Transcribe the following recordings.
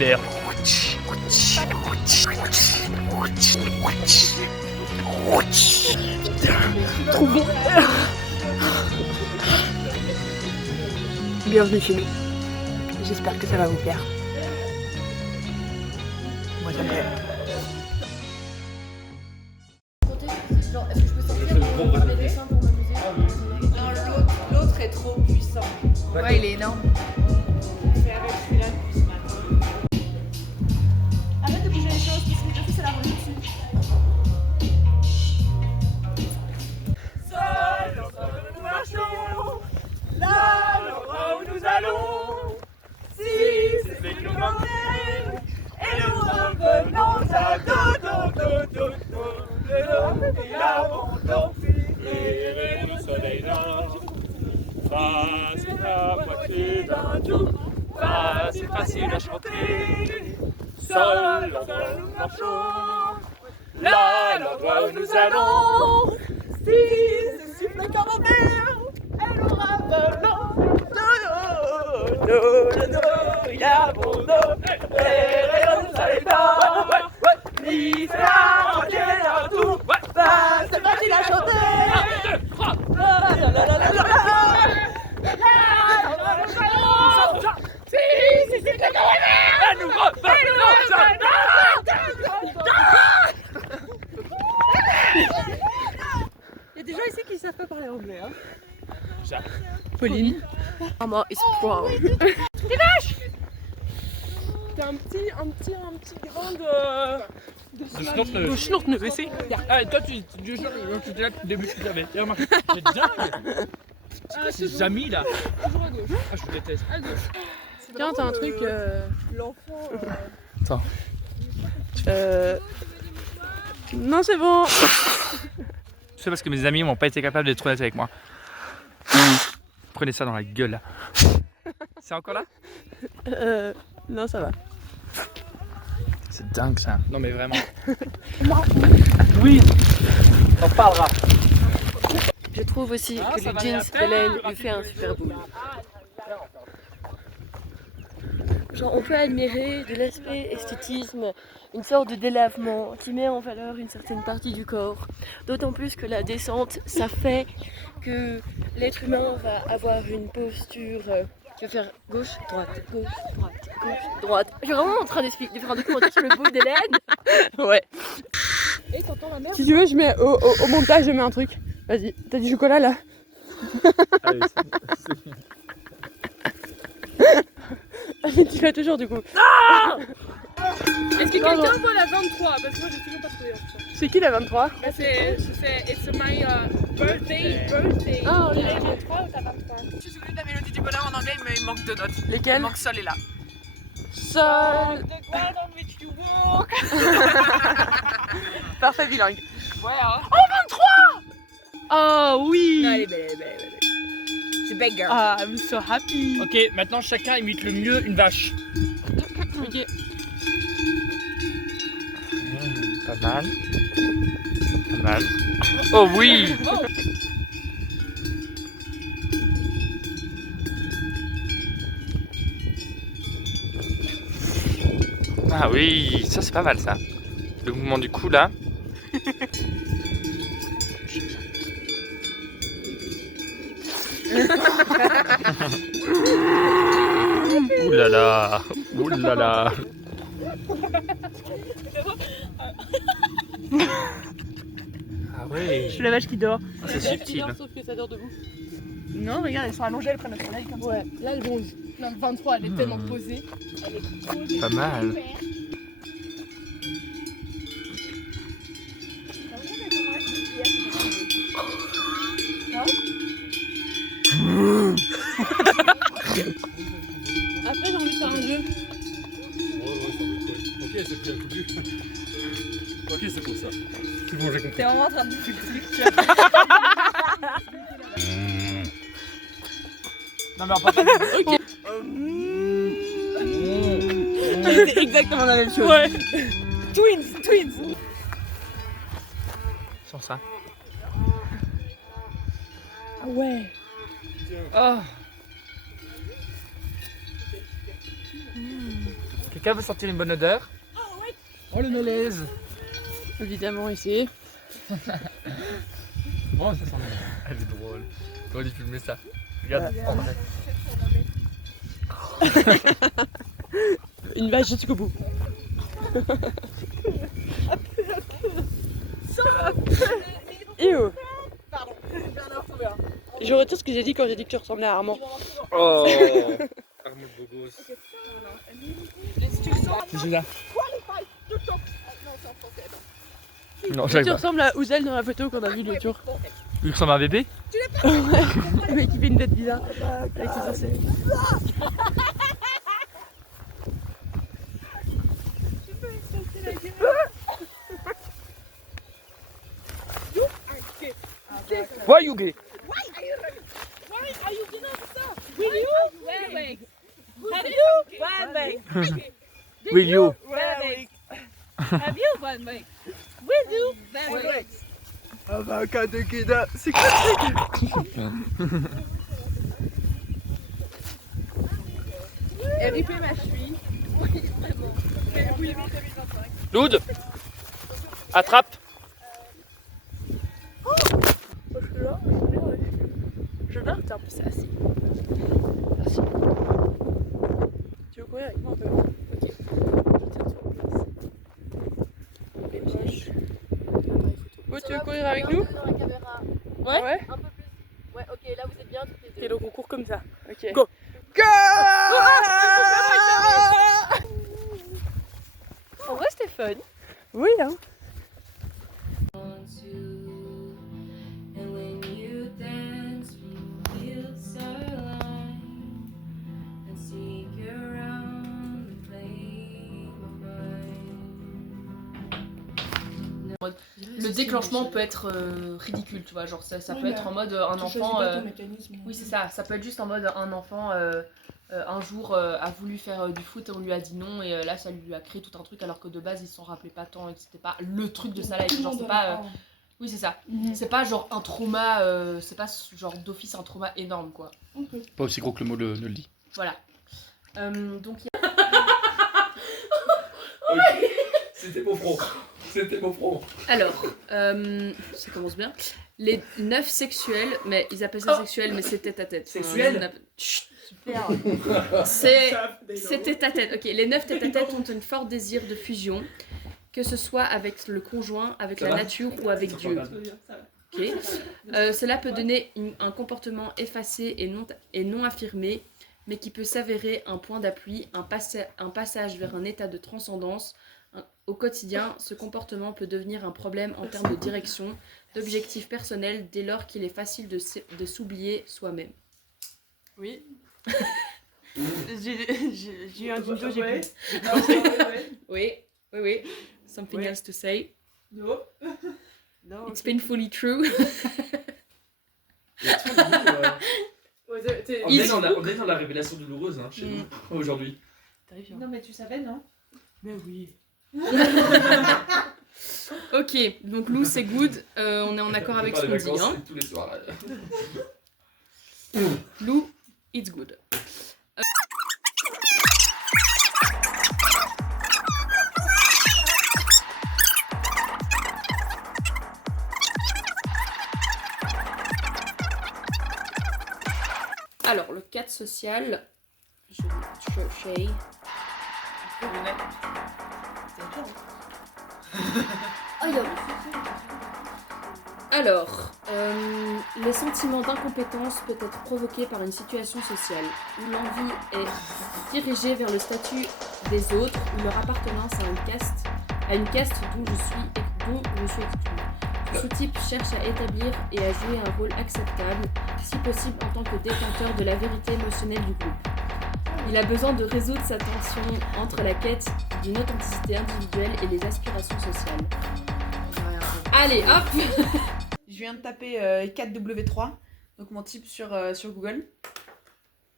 libère. Trop bon. Bienvenue chez nous. J'espère que ça va vous plaire. Moi ça me plaît. Est-ce que je peux sortir mes dessins pour m'amuser? Non, l'autre est trop puissant. Ouais, il est énorme. C'est avec celui-là depuis ce matin. Arrête de bouger les choses, parce que j'ai fait, c'est la revue dessus. Seul, nous marchons, là, l'endroit où nous allons. Si c'est que nous campons, et nous revenons à do. Et l'abandon et le soleil nord. Face est la moitié d'un tout. Face est facile à chanter. Seul, nous marchons. Là, l'endroit où nous allons. Si c'est siffle comme un verre, et nous ravalons. Do, il abandonne. Et rayon du soleil nord. Si c'est la moitié d'un tout. C'est facile à chanter. 1, 2, 3. Il y a des gens ici qui ne savent pas parler anglais. Hein. Pauline. Mama is proud. T'as un petit grain de Schnourtneux, ici. Ah, toi, tu étais là depuis le début, tu l'avais. Et remarque, c'est dingue. C'est Zami là. toujours à gauche. Ah, je déteste. À gauche. Tiens, t'as un truc. L'enfant. Attends. Non, c'est bon. C'est parce que mes amis n'ont pas été capables d'être honnêtes avec moi. Prenez ça dans la gueule là. C'est encore là? Non, ça va. C'est dingue ça. Non mais vraiment. Oui, on parlera. Je trouve aussi que le jeans Hélène lui fait un super boule. Genre, on peut admirer de l'aspect esthétisme, une sorte de délavement qui met en valeur une certaine partie du corps. D'autant plus que la descente, ça fait que l'être humain va avoir une posture qui va faire gauche, droite, gauche, droite, gauche, droite. Je suis vraiment en train de faire un documentaire sur le boule d'Hélène. Ouais. Et t'entends la merde? Si tu veux, je mets au montage, je mets un truc. Vas-y, t'as du chocolat là? Allez, Mais tu l'as toujours du coup. Est-ce que quelqu'un voit la 23? Parce que moi j'ai toujours pas trouvé. C'est qui la 23? Bah c'est It's my birthday. Ah, oui. T'as 23 ou t'as 23? Je suis souvenue de la mélodie du bonheur en anglais, mais il manque 2 notes. Il Lesquelles? manque sol et là. Sol. The ground on which you walk. Parfait bilingue. Ouais, hein. Oh oui. Non, elle est belle, elle est belle, elle est belle. C'est big girl. Ah, I'm so happy. Ok, maintenant chacun imite le mieux une vache. Ok. Pas mal. Pas mal. Oh oui. Ah oui, ça c'est pas mal ça. Le mouvement du cou là. Ouh là là, ouh là là. Ah ouais, Je suis la vache qui dort. c'est subtil. Sauf que ça dort debout. Non, regarde, elles sont allongées, elles prennent le soleil comme ça. Ouais, là elle bronze. La 23, elle est tellement posée. Elle est posée. Pas mal. Après j'ai envie de faire un jeu. Ok, c'est bien tout vu. Ok, c'est pour ça. C'est bon, j'ai compris. T'es vraiment en train de faire le truc, tu vois. Non mais on parle pas. Ok. C'est exactement la même chose. Ouais. Twins. Sans ça. Ah ouais. Oh. Quelqu'un veut sentir une bonne odeur? Oh le malaise! Évidemment ici. Oh ça sent bien. Elle est drôle. On dit filmer ça. Regarde, en vrai. Une vache jusqu'au bout. Ew. Je retire ce que j'ai dit quand j'ai dit que tu ressemblais à Armand. Oh! Armand de beau gosse. C'est celui-là. Non, Tu j'arrive pas. ressembles à Ouzel dans la photo qu'on a vue l'autre jour. Il ressemble à un bébé? Le mec qui fait une tête bizarre avec ses sourcils. Why you gay? Will you? Have you one week? Will you? One week. Ah bah, Kadekeda, c'est quoi? Elle ripait ma cheville. Oui, vraiment. Mais oui, 2025. Loud! Attrape! Je viens, t'es un peu sassy. Merci. Tu veux courir avec moi un peu? Ok. Je tiens sur place. Et puis, oh, tu veux courir avec nous? Dans la caméra. Ouais. Un peu plus. Ouais, ok, là vous êtes bien toutes les deux. Ok, donc on court comme ça. Ok. Go. En vrai, c'était fun. Oui, hein. And when you dance, you feel so alive and seek around the flame of mine. Le déclenchement peut être ridicule, tu vois, genre ça peut être en mode un enfant... Oui c'est ça, ça peut être juste en mode un enfant un jour a voulu faire du foot et on lui a dit non et là ça lui a créé tout un truc alors que de base il s'en rappelait pas tant et que c'était pas le truc de sa life, genre c'est pas... Oui c'est ça, c'est pas genre un trauma, c'est pas genre d'office un trauma énorme quoi. Pas aussi gros que le mot ne le dit. Voilà. Donc il y a... C'était mon front. C'était mon front. Alors, ça commence bien. Les 9 sexuels, mais ils appellent ça sexuel, mais c'est tête à tête. Sexuel Chut, c'est tête à tête. Ok, les 9 tête à tête ont un fort désir de fusion, que ce soit avec le conjoint, avec Ça la va nature ou avec Dieu. Ok. Cela peut donner un comportement effacé et non affirmé, mais qui peut s'avérer un point d'appui, un passage vers un état de transcendance. Au quotidien, ce comportement peut devenir un problème en termes de direction, d'objectifs personnels, dès lors qu'il est facile de s'oublier soi-même. Oui. J'ai eu un dildo, j'ai plus. Oui. Something else to say. Non. It's painfully true. On est dans la révélation douloureuse hein, chez nous aujourd'hui. Non, mais tu savais, non? Mais oui. Ok, donc Lou c'est good, on est en accord avec ce qu'on dit. Hein. Tous les soirs. Lou, it's good. Alors, le cadre social, je vais chercher. Alors, les sentiments d'incompétence peuvent être provoqués par une situation sociale où l'envie est dirigée vers le statut des autres ou leur appartenance à une caste dont je suis exclu. Ce type cherche à établir et à jouer un rôle acceptable, si possible en tant que détenteur de la vérité émotionnelle du groupe. Il a besoin de résoudre sa tension entre la quête d'une authenticité individuelle et les aspirations sociales. Allez, hop. Je viens de taper 4W3, donc mon type sur Google.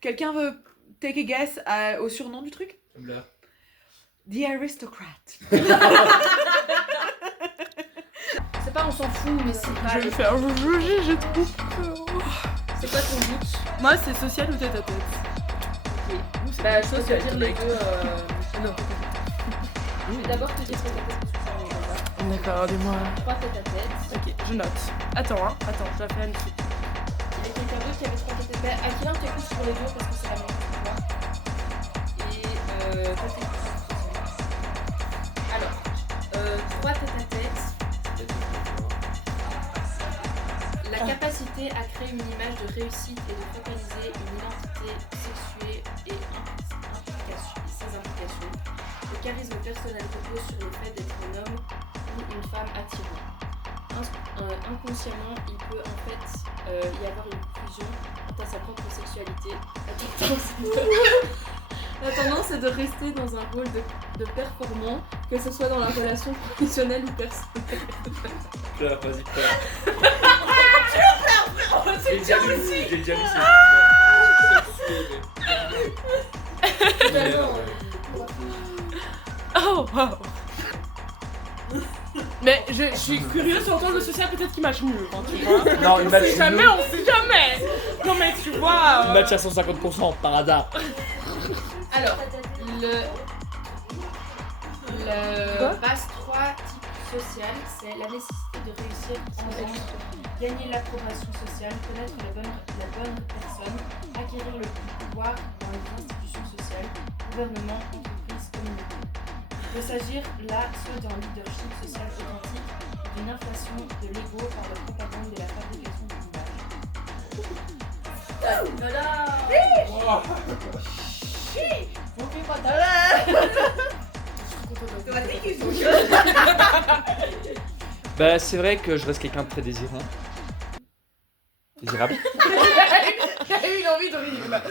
Quelqu'un veut take a guess au surnom du truc? The Aristocrat. C'est pas on s'en fout, mais c'est pas... Je vais me faire juger, j'ai trop peur. C'est quoi ton but? Moi, c'est social ou tête à tête? Bah, je veux dire les deux. Non. Je vais d'abord te dire ce que t'as fait sur ça. D'accord, dis-moi. 3 tête à tête. Ok, je note. Attends, je dois faire une petite. Il y a quelqu'un d'autre qui avait 3 tête à tête. Aquilin, t'écoutes sur les deux parce que c'est la même chose que toi. Et toi, t'écoutes sur le social. Alors, 3 tête à tête. La capacité à créer une image de réussite et de focaliser une identité sexuée et sans implication. Le charisme personnel repose sur le fait d'être un homme ou une femme attirant. Inconsciemment, il peut en fait y avoir une fusion quant à sa propre sexualité. La tendance est de rester dans un rôle de performant, que ce soit dans la relation professionnelle ou personnelle. Vas-y, frère. J'ai déjà vu, Oh, wow. Mais je suis curieuse d'entendre le social, peut-être qu'il match mieux, hein, tu vois. Non, il match On sait jamais, on sait jamais. Non mais tu vois. Il match à 150% par hasard. Alors, le base 3 type social, c'est la nécessité de réussir en gagner l'approbation sociale, connaître la bonne personne, acquérir le pouvoir dans les institutions sociales, gouvernement, entreprise, communauté. Il peut s'agir là soit d'un leadership social authentique, d'une inflation de l'ego par la propagande et la fabrication de l'image. Voilà. Bah c'est vrai que je reste quelqu'un de très désirant. Désirable. Il a eu une envie de rire.